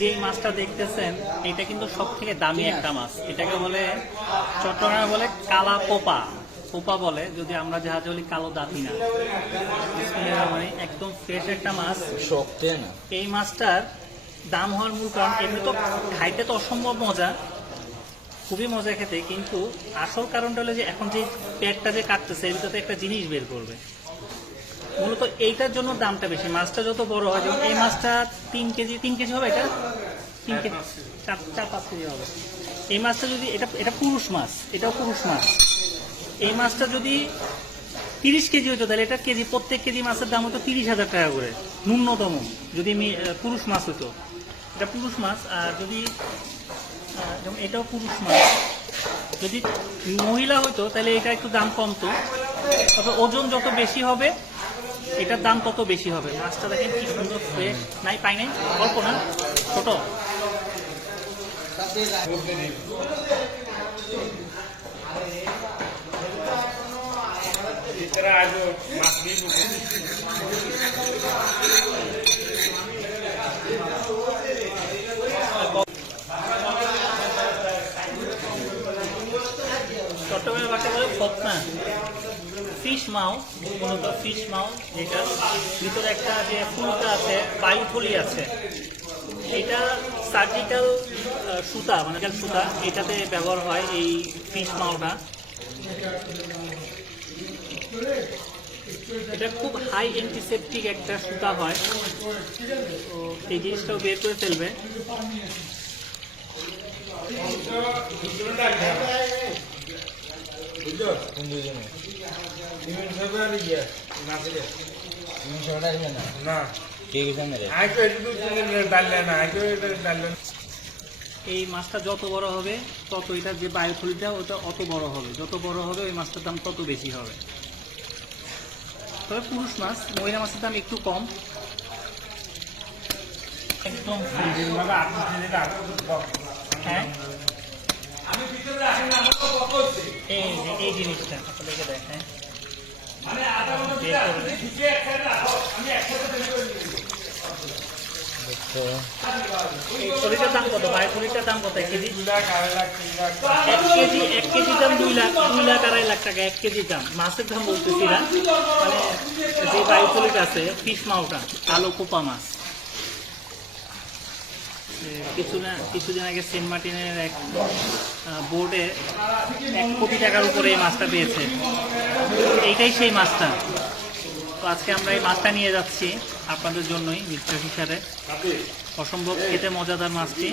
যে মাছটা দেখতেছেন এটা কিন্তু সব থেকে দামি একটা মাছ। এটাকে বলে চট্টগ্রামে বলে কালা পোপা, পোপা বলে, যদি আমরা জাহাজে বলি কালো দাঁতি না। মানে একদম ফ্রেশ একটা মাছ। এই মাছটার দাম হওয়ার মূল কারণ এমনি তো খাইতে তো অসম্ভব মজা, খুবই মজা খেতে, কিন্তু আসল কারণটা হলো যে এখন যে পেটটা যে কাটতেছে এর ভিতরে একটা জিনিস বের করবে, মূলত এইটার জন্য দামটা বেশি। মাছটা যত বড় হয়, যেমন এই মাছটা 3 কেজি হবে, এটা 3 কেজি 4-5 কেজি হবে। এই মাছটা যদি এটা পুরুষ মাছ, এটাও পুরুষ মাছ, এই মাছটা যদি 30 কেজি হতো তাহলে এটা কেজি, প্রত্যেক কেজি মাছের দাম হতো 30,000 টাকা করে ন্যূনতম, যদি পুরুষ মাছ হতো। এটা পুরুষ মাছ। আর যদি যেমন এটাও পুরুষ মাছ, যদি মহিলা হতো তাহলে এটা একটু দাম কমতো, তবে ওজন যত বেশি হবে এটার দাম তত বেশি হবে। মাছটা দেখেন কি সুন্দর ফ্রেশ, নাই পাই নাই, অল্প না, ছোট। চট্টগ্রামের ভাষা বলে ফতনা, ফিশ মাউথ, মূলত ফিশ মাউথ, যেটা ভিতরে একটা যে ফুলটা আছে, বায়ুথলি আছে, এটা সার্জিক্যাল সুতা, মানে সুতা, এটাতে ব্যবহার হয় এই ফিশ মাউথটা। এটা খুব হাই অ্যান্টিসেপটিক একটা সুতা হয়, তো এই জিনিসটাও বের করে ফেলবে। এই মাছটা যত বড় হবে তত এটার যে বায়ুথলিটা ওটা অত বড় হবে, যত বড় হবে ওই মাছটার দাম তত বেশি হবে। তবে পুরুষ মাছ, মহিলা মাছের দাম একটু কম। একদম হ্যাঁ, এই জিনিসটা আপনাদেরকে দেখায়, থলিটার দাম কত? বায়ুথলিটার দাম কত? 1 কেজি? 1 কেজির দাম 2 লাখ, 2-2.5 লাখ টাকা 1 কেজির দাম। মাছের দাম বলতেছি না, মানে যে বায়ুথলিটা আছে, ফিশ মাউটা, কালো কোপা মাছ। কিছুদিন আগে সেন্ট মার্টিনের এক বোর্ডে 1 কোটি টাকার উপরে এই মাছটা পেয়েছে। এইটাই সেই মাছটা। তো আজকে আমরা এই মাছটা নিয়ে যাচ্ছি আপনাদের জন্যই, গিফট হিসাবে। অসম্ভব খেতে মজাদার মাছটি।